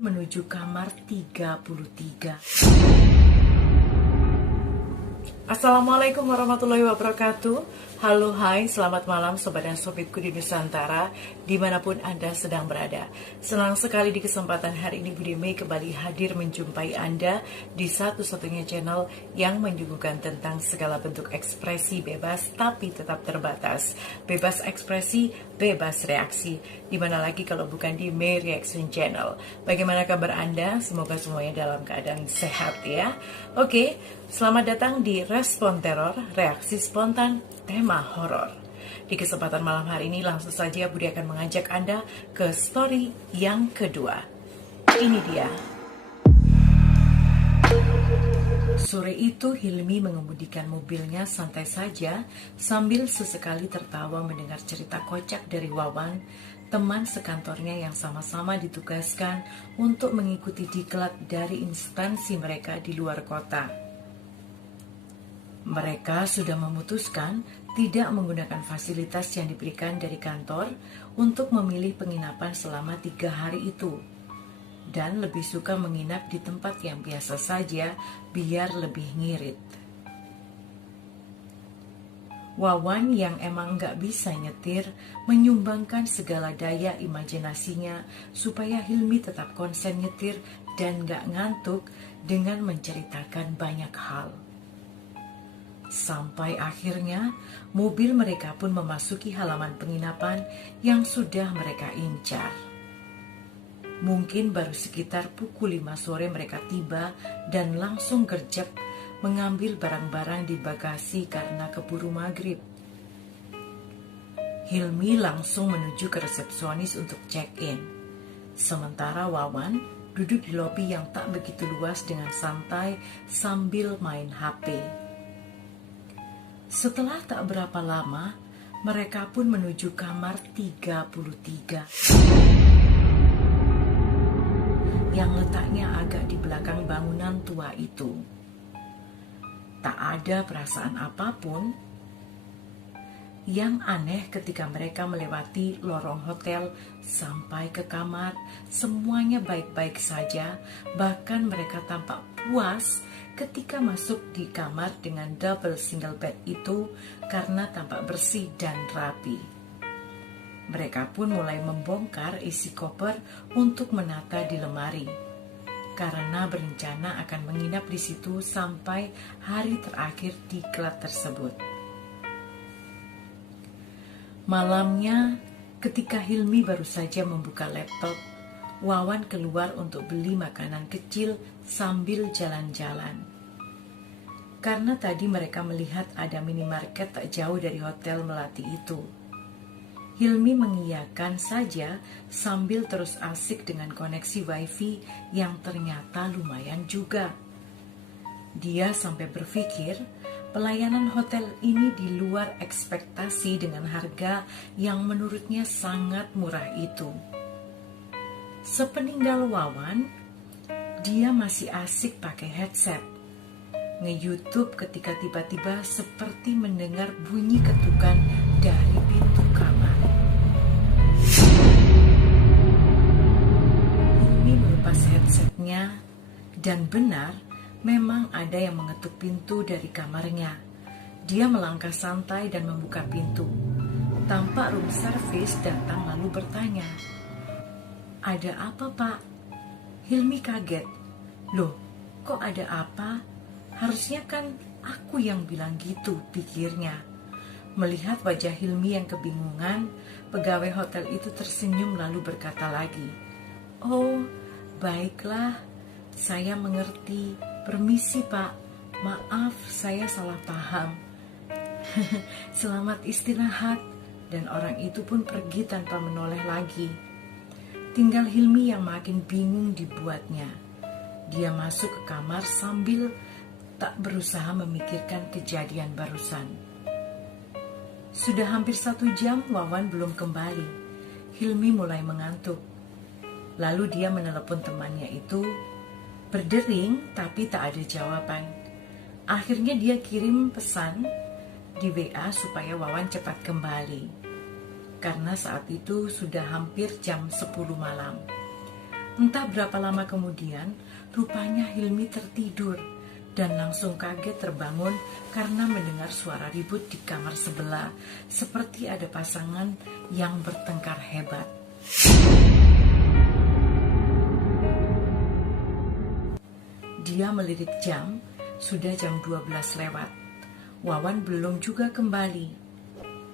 Menuju kamar 33. Assalamualaikum warahmatullahi wabarakatuh. Halo, hai, selamat malam sobat dan sobitku di Nusantara, dimanapun Anda sedang berada. Senang sekali di kesempatan hari ini Budi Mei kembali hadir menjumpai Anda di satu-satunya channel yang menyuguhkan tentang segala bentuk ekspresi bebas tapi tetap terbatas. Bebas ekspresi, bebas reaksi. Dimana lagi kalau bukan di Mei Reaction Channel. Bagaimana kabar Anda? Semoga semuanya dalam keadaan sehat ya. Oke, selamat datang di Respon Teror, reaksi spontan, tema horor. Di kesempatan malam hari ini langsung saja Budi akan mengajak Anda ke story yang kedua. Ini dia. Sore itu Hilmi mengemudikan mobilnya santai saja sambil sesekali tertawa mendengar cerita kocak dari Wawan, teman sekantornya yang sama-sama ditugaskan untuk mengikuti diklat dari instansi mereka di luar kota. Mereka sudah memutuskan tidak menggunakan fasilitas yang diberikan dari kantor untuk memilih penginapan selama 3 hari itu, dan lebih suka menginap di tempat yang biasa saja biar lebih ngirit. Wawan yang emang gak bisa nyetir menyumbangkan segala daya imajinasinya supaya Hilmi tetap konsen nyetir dan gak ngantuk dengan menceritakan banyak hal. Sampai akhirnya mobil mereka pun memasuki halaman penginapan yang sudah mereka incar. Mungkin baru sekitar pukul 5 sore mereka tiba dan langsung gercep mengambil barang-barang di bagasi karena keburu maghrib. Hilmi langsung menuju ke resepsionis untuk check-in. Sementara Wawan duduk di lobi yang tak begitu luas dengan santai sambil main HP. Setelah tak berapa lama, mereka pun menuju kamar 33 yang letaknya agak di belakang bangunan tua itu. Tak ada perasaan apapun. Yang aneh ketika mereka melewati lorong hotel sampai ke kamar, semuanya baik-baik saja, bahkan mereka tampak puas ketika masuk di kamar dengan double single bed itu karena tampak bersih dan rapi. Mereka pun mulai membongkar isi koper untuk menata di lemari, karena berencana akan menginap di situ sampai hari terakhir diklat tersebut. Malamnya, ketika Hilmi baru saja membuka laptop, Wawan keluar untuk beli makanan kecil sambil jalan-jalan. Karena tadi mereka melihat ada minimarket tak jauh dari hotel melati itu. Hilmi mengiyakan saja sambil terus asik dengan koneksi wifi yang ternyata lumayan juga. Dia sampai berpikir pelayanan hotel ini di luar ekspektasi dengan harga yang menurutnya sangat murah itu. Sepeninggal Wawan, dia masih asik pakai headset, nge-YouTube ketika tiba-tiba seperti mendengar bunyi ketukan dari pintu kamar. Hilmi melepas headsetnya dan benar, memang ada yang mengetuk pintu dari kamarnya. Dia melangkah santai dan membuka pintu. Tampak room service datang lalu bertanya, "Ada apa, Pak?" Hilmi kaget. "Loh, kok ada apa? Harusnya kan aku yang bilang gitu," pikirnya. Melihat wajah Hilmi yang kebingungan, pegawai hotel itu tersenyum lalu berkata lagi, "Oh, baiklah, saya mengerti. Permisi, Pak. Maaf, saya salah paham." "Selamat istirahat." Dan orang itu pun pergi tanpa menoleh lagi. Tinggal Hilmi yang makin bingung dibuatnya. Dia masuk ke kamar sambil tak berusaha memikirkan kejadian barusan. Sudah hampir 1 jam Wawan belum kembali. Hilmi mulai mengantuk. Lalu dia menelepon temannya itu. Berdering tapi tak ada jawaban. Akhirnya dia kirim pesan di WA supaya Wawan cepat kembali, karena saat itu sudah hampir jam 10 malam. Entah berapa lama kemudian, rupanya Hilmi tertidur dan langsung kaget terbangun karena mendengar suara ribut di kamar sebelah, seperti ada pasangan yang bertengkar hebat. Dia melirik jam, sudah jam 12 lewat. Wawan belum juga kembali.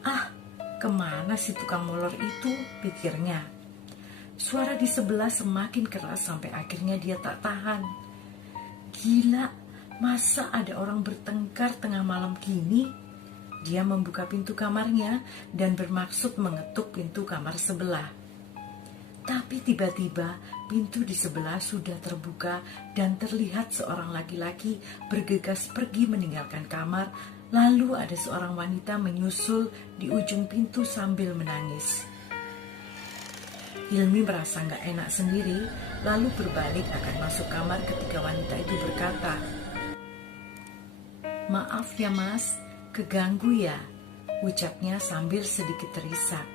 Ah, kemana si tukang molor itu, pikirnya. Suara di sebelah semakin keras sampai akhirnya dia tak tahan. Gila, masa ada orang bertengkar tengah malam gini? Dia membuka pintu kamarnya dan bermaksud mengetuk pintu kamar sebelah. Tapi tiba-tiba pintu di sebelah sudah terbuka dan terlihat seorang laki-laki bergegas pergi meninggalkan kamar. Lalu ada seorang wanita menyusul di ujung pintu sambil menangis. Hilmi merasa gak enak sendiri, lalu berbalik akan masuk kamar ketika wanita itu berkata, "Maaf ya mas, keganggu ya," ucapnya sambil sedikit terisak.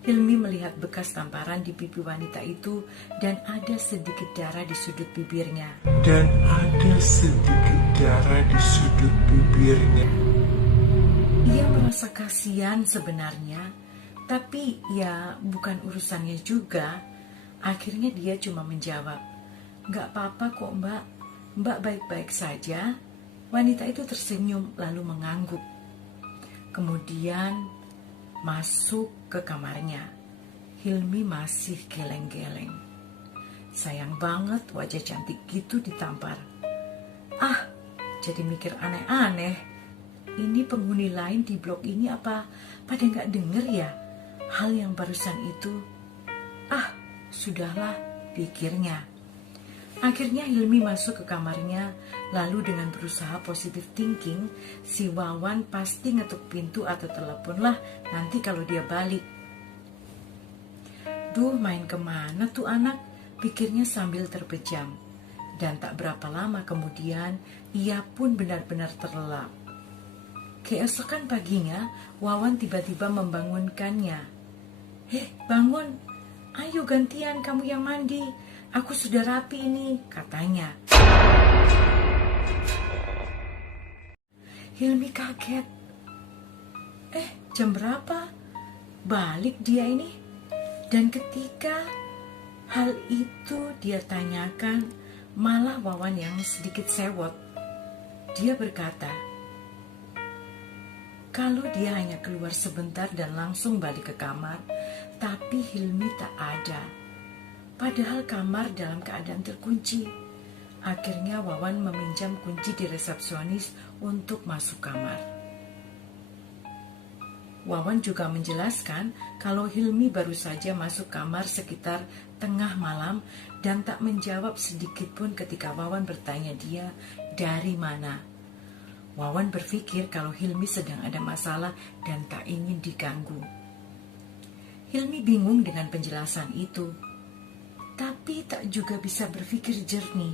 Hilmi melihat bekas tamparan di pipi wanita itu dan ada sedikit darah di sudut bibirnya. Ia merasa kasihan sebenarnya, tapi ya bukan urusannya juga. Akhirnya dia cuma menjawab, "Gak apa-apa kok mbak, mbak baik-baik saja." Wanita itu tersenyum lalu mengangguk. Kemudian masuk ke kamarnya. Hilmi masih geleng-geleng. Sayang banget wajah cantik gitu ditampar. Ah, jadi mikir aneh-aneh. Ini penghuni lain di blok ini apa pada gak denger ya hal yang barusan itu? Ah, sudahlah, pikirnya. Akhirnya Hilmi masuk ke kamarnya, lalu dengan berusaha positive thinking, si Wawan pasti ngetuk pintu atau telepon lah nanti kalau dia balik. Duh, main kemana tuh anak? Pikirnya sambil terpejam. Dan tak berapa lama kemudian, ia pun benar-benar terlelap. Keesokan paginya, Wawan tiba-tiba membangunkannya. "Heh, bangun. Ayo gantian kamu yang mandi. Aku sudah rapi ini," katanya. Hilmi kaget. Jam berapa? Balik dia ini? Dan ketika hal itu dia tanyakan, malah Wawan yang sedikit sewot. Dia berkata, kalau dia hanya keluar sebentar dan langsung balik ke kamar, tapi Hilmi tak ada. Padahal kamar dalam keadaan terkunci. Akhirnya Wawan meminjam kunci di resepsionis untuk masuk kamar. Wawan juga menjelaskan kalau Hilmi baru saja masuk kamar sekitar tengah malam dan tak menjawab sedikit pun ketika Wawan bertanya dia dari mana. Wawan berpikir kalau Hilmi sedang ada masalah dan tak ingin diganggu. Hilmi bingung dengan penjelasan itu, tapi tak juga bisa berpikir jernih.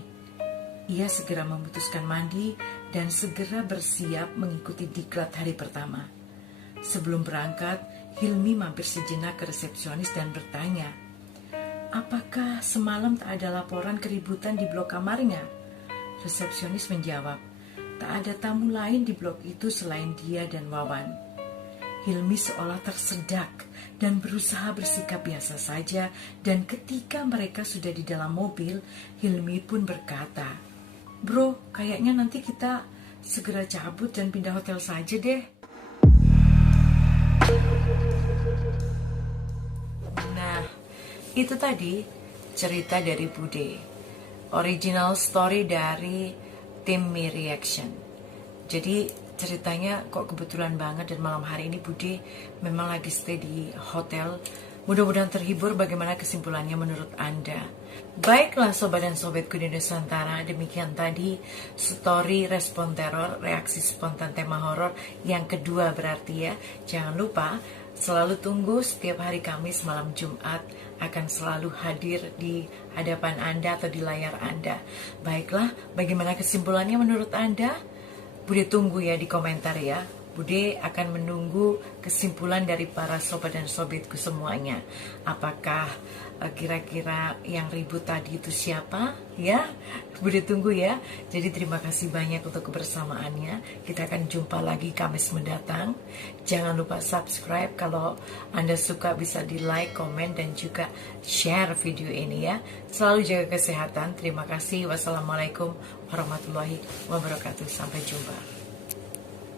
Ia segera memutuskan mandi dan segera bersiap mengikuti diklat hari pertama. Sebelum berangkat, Hilmi mampir sejenak ke resepsionis dan bertanya, apakah semalam tak ada laporan keributan di blok kamarnya? Resepsionis menjawab, tak ada tamu lain di blok itu selain dia dan Wawan. Hilmi seolah tersedak dan berusaha bersikap biasa saja, dan ketika mereka sudah di dalam mobil, Hilmi pun berkata, "Bro, kayaknya nanti kita segera cabut dan pindah hotel saja deh." Nah, itu tadi cerita dari Bude, original story dari tim Mi Reaction. Jadi ceritanya kok kebetulan banget dan malam hari ini Bude memang lagi stay di hotel. Mudah-mudahan terhibur. Bagaimana kesimpulannya menurut Anda? Baiklah sobat dan sobatku di Nusantara, demikian tadi story respon teror, reaksi spontan tema horor yang kedua berarti ya. Jangan lupa selalu tunggu setiap hari Kamis malam Jumat akan selalu hadir di hadapan Anda atau di layar Anda. Baiklah, bagaimana kesimpulannya menurut Anda? Bude tunggu ya di komentar ya. Bude akan menunggu kesimpulan dari para sobat dan sobitku semuanya. Apakah kira-kira yang ribut tadi itu siapa ya. Bude tunggu ya. Jadi terima kasih banyak untuk kebersamaannya. Kita akan jumpa lagi Kamis mendatang. Jangan lupa subscribe. Kalau Anda suka bisa di like, komen, dan juga share video ini ya. Selalu jaga kesehatan. Terima kasih. Wassalamualaikum warahmatullahi wabarakatuh. Sampai jumpa.